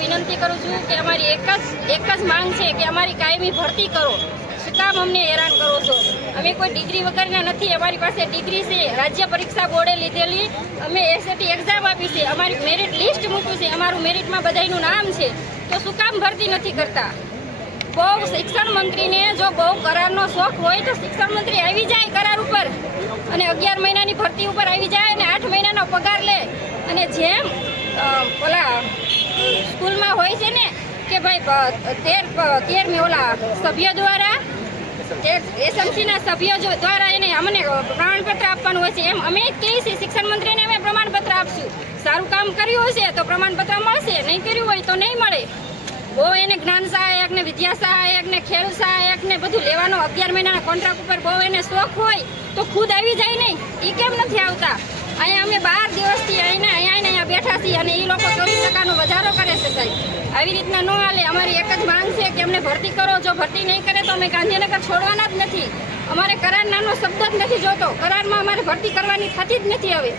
વિનંતી કરું છું કે અમારી એક જ માંગ છે કે અમારી કાયમી ભરતી કરો। શું કામ અમને હેરાન કરો છો? અમે કોઈ ડિગ્રી વગરના નથી, અમારી પાસે ડિગ્રી છે, રાજ્ય પરીક્ષા બોર્ડે લીધેલી, અમે એસએટી એક્ઝામ આપી છે, અમારી મેરિટ લિસ્ટ મૂક્યું છે, અમારું મેરિટમાં બધાનું નામ છે, તો શું કામ ભરતી નથી કરતા? બહુ શિક્ષણ મંત્રીને જો બહુ કરારનો શોખ હોય તો શિક્ષણ મંત્રી આવી જાય કરાર ઉપર અને 11 મહિનાની ભરતી ઉપર આવી જાય અને 8 મહિનાનો પગાર લે અને જેમ ઓલા સ્કૂલમાં હોય છે ને કે ભાઈ 13 ઓલા સભ્ય દ્વારા એસએમસીના સભ્યો દ્વારા એને અમને પ્રમાણપત્ર આપવાનું હોય છે, એમ અમે કહીએ છીએ શિક્ષણ મંત્રીને અમે પ્રમાણપત્ર આપશું। સારું કામ કર્યું હશે તો પ્રમાણપત્ર મળશે, નહીં કર્યું હોય તો નહીં મળે। બહુ એને જ્ઞાન સહાયક ને વિદ્યા સહાયક ને ખેલ સહાયક ને બધું લેવાનો 11 મહિનાના કોન્ટ્રાક્ટ ઉપર બહુ એને શોખ હોય તો ખુદ આવી જાય નહીં, એ કેમ નથી આવતા? અહીંયા અમે 12 દિવસથી અહીંયા બેઠા છીએ અને એ લોકો 24% વધારો કરે છે સાહેબ। આવી રીતના ન હાલે। અમારી એક જ માંગ છે કે અમને ભરતી કરો, જો ભરતી નહીં કરે તો અમે ગાંધીનગર છોડવાના જ નથી। અમારે કરાર નામનો શબ્દ જ નથી જોતો, કરારમાં અમારે ભરતી કરવાની થતી જ નથી હવે।